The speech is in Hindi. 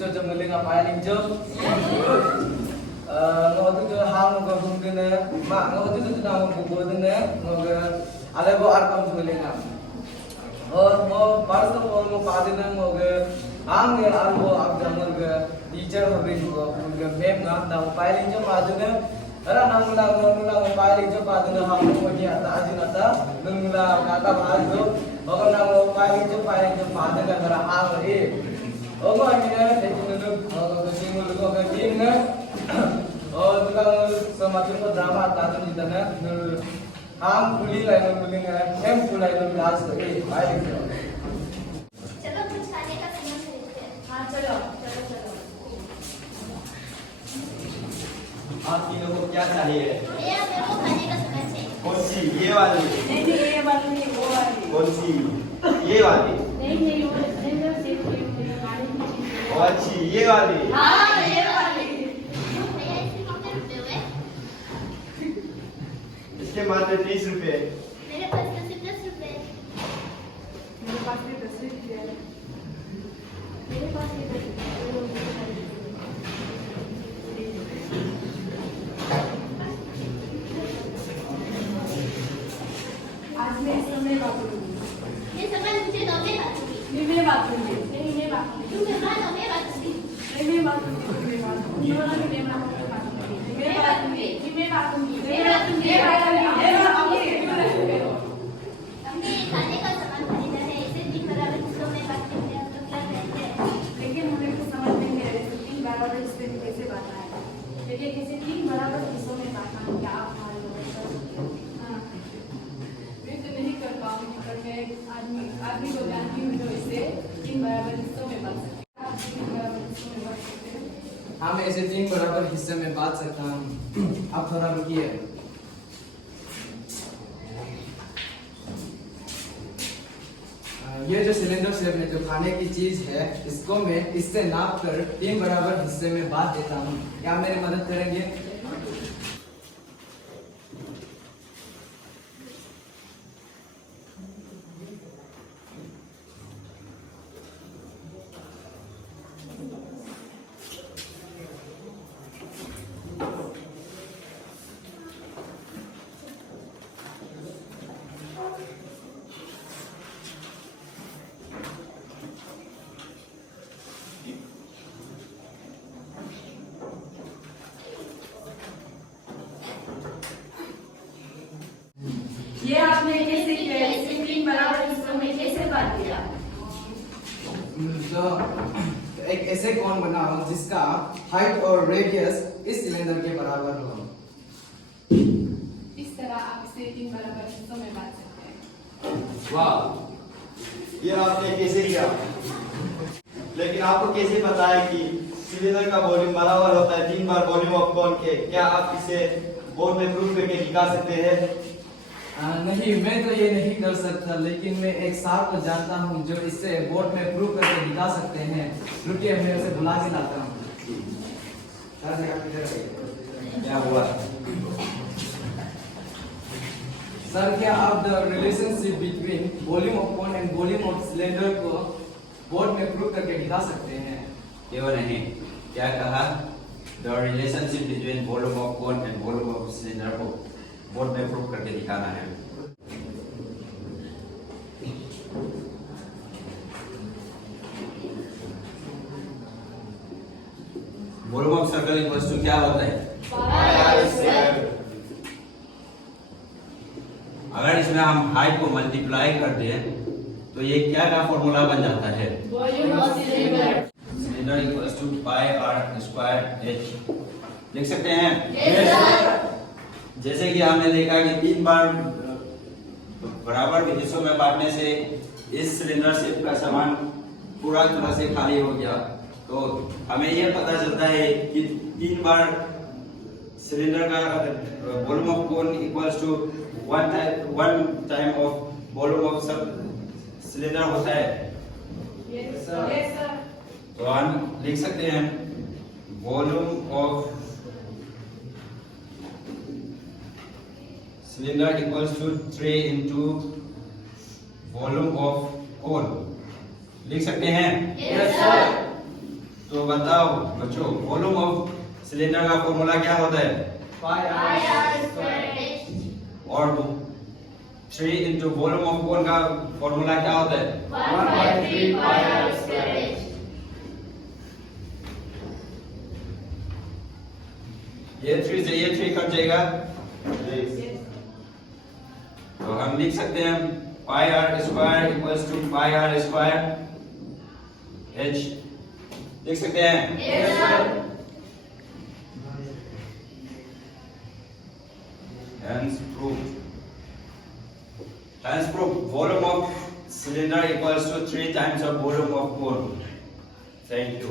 tu cho muli ngapai ling jo ngo tu cho hang ngo bung tu ne ma ngo tu tu na ngo bu tu ne ngo ge ale bo ar kam muli ngam ngo par to ngo pa din ngo ge hang ge ar bo ab jamur ge teacher ho be ngo ge mem ngam na pai ling jo pa tu ne ara nangula pai ling jo pa tu ne hang ngo ni ata ajin ata nangula kata ma jo Bagaimana kalau paling cepat yang cepat dengan berahal ini? Oh, ini nih, jadi dulu kalau kesini dulu ke game nih, oh tukang semacam drama tadi di sana, dulu ham puli lah yang puli nih, hem puli yang kelas ini, paling itu. चलो कुछ खाने का सामान खरीदते हैं। हाँ चलो चलो चलो। आप तीनों को क्या चाहिए? भैया मेरे को खाने का सामान चाहिए। कौन सी? ये वाली? नहीं ये वाली नहीं वो वाली। कौन सी? ये वाली? नहीं वो नहीं सिर्फ ये खाने की चीज़। और अच्छी ये वाली? हाँ ये वाली। भैया इसके कितने रुपए हुए? इसके मात्र 30 रुपए। मेरे पास तो सिर्फ 10 रुपए। मेरे पास भी 10 रुपए है। मेरे पास भी 10 रुपए। आज मैं इस समय बातूंगी। ये सामान मुझे दो मैं बांटूंगी। मैं बातूंगी। नहीं मैं बांटूंगी। तुम मेरे पास दो मैं बांटूंगी। नहीं मैं बातूंगी। मैं बातूंगी। दोनों की मैं बातूंगी। मैं बातूंगी। मैं बातूंगी। मैं बातूंगी। मैं बातूंगी। हमने खाने का सामान खरीदा है इसे 3 बराबर हिस्सों में बांट देते हैं तो क्या कहते हैं? लेकिन मुझे कुछ समझ नहीं आ रहा है 3 बराबर हिस्से में कैसे बांटना है लेकिन इसे 3 बराबर हिस्सों में बांटना है क्या आप हमारे लोग कर सकते हो हाँ मैं तो नहीं कर पाऊंगी पर मैं आदमी को जानती हूँ जो इसे 3 बराबर हिस्सों में बांट सकते हैं आप 3 बराबर हिस्सों में बांट सकते हैं हाँ मैं इसे 3 बराबर हिस्से में बांट सकता हूँ आप थोड़ा रुकिए ये जो सिलेंडर शेप में जो खाने की चीज है इसको मैं इससे नाप कर 3 बराबर हिस्से में बांट देता हूँ क्या मेरी मदद करेंगे ये आपने कैसे किया इसे 3 बराबर हिस्सों में कैसे बांट दिया तो एक ऐसे कौन बनाओ जिसका हाइट और रेडियस इस सिलेंडर के बराबर हो इस तरह आप इसे 3 बराबर हिस्सों में बांट सकते हैं वाह, ये आपने कैसे किया? लेकिन आपको कैसे पता है कि सिलेंडर का वॉल्यूम बराबर होता है 3 बार वॉल्यूम ऑफ कॉन के? क्या आप इसे बोर्ड में प्रूफ करके दिखा सकते हैं? नहीं मैं तो ये नहीं कर सकता लेकिन मैं एक साहब को जानता हूँ जो इससे बोर्ड में प्रूव करके दिखा सकते हैं रुकिए मैं उसे बुला के लाता हूँ क्या हुआ? सर क्या आप the relationship between volume of cone and volume of cylinder को बोर्ड में प्रूव करके दिखा सकते हैं क्यों नहीं? क्या कहा? The relationship between volume of cone and volume of cylinder को बोर्ड में प्रूव करके दिखाना है। Volume of circle equals to क्या होता है? अगर इसमें हम हाइट को मल्टीप्लाई करते हैं तो ये क्या का फॉर्मूला बन जाता है? Volume of cylinder cylinder equals to pi r square h लिख सकते हैं? यस सर जैसे कि हमने देखा कि 3 बार बराबर हिस्सों में बांटने से इस सिलेंडर शेप का सामान पूरा तरह से खाली हो गया तो हमें यह पता चलता है कि 3 बार सिलेंडर का volume of cone equals to 1 time of volume of सब सिलेंडर होता है। यस सर तो हम लिख सकते हैं volume of cylinder equals to 3 into volume of cone लिख सकते हैं। यस सर तो तो बताओ बच्चों, वॉल्यूम ऑफ सिलेंडर का फॉर्मूला क्या होता है? Pi r square h. और 3 इंटू वॉल्यूम ऑफ कोन का फॉर्मूला क्या होता है? 1/3 pi r square h. ये 3 से ये 3 कट जाएगा, तो हम लिख सकते हैं pi r square equals to pi r square h. लिख सकते हैं? Yes, sir. Hence proof volume of cylinder equals to 3 times of volume of cone. Thank you.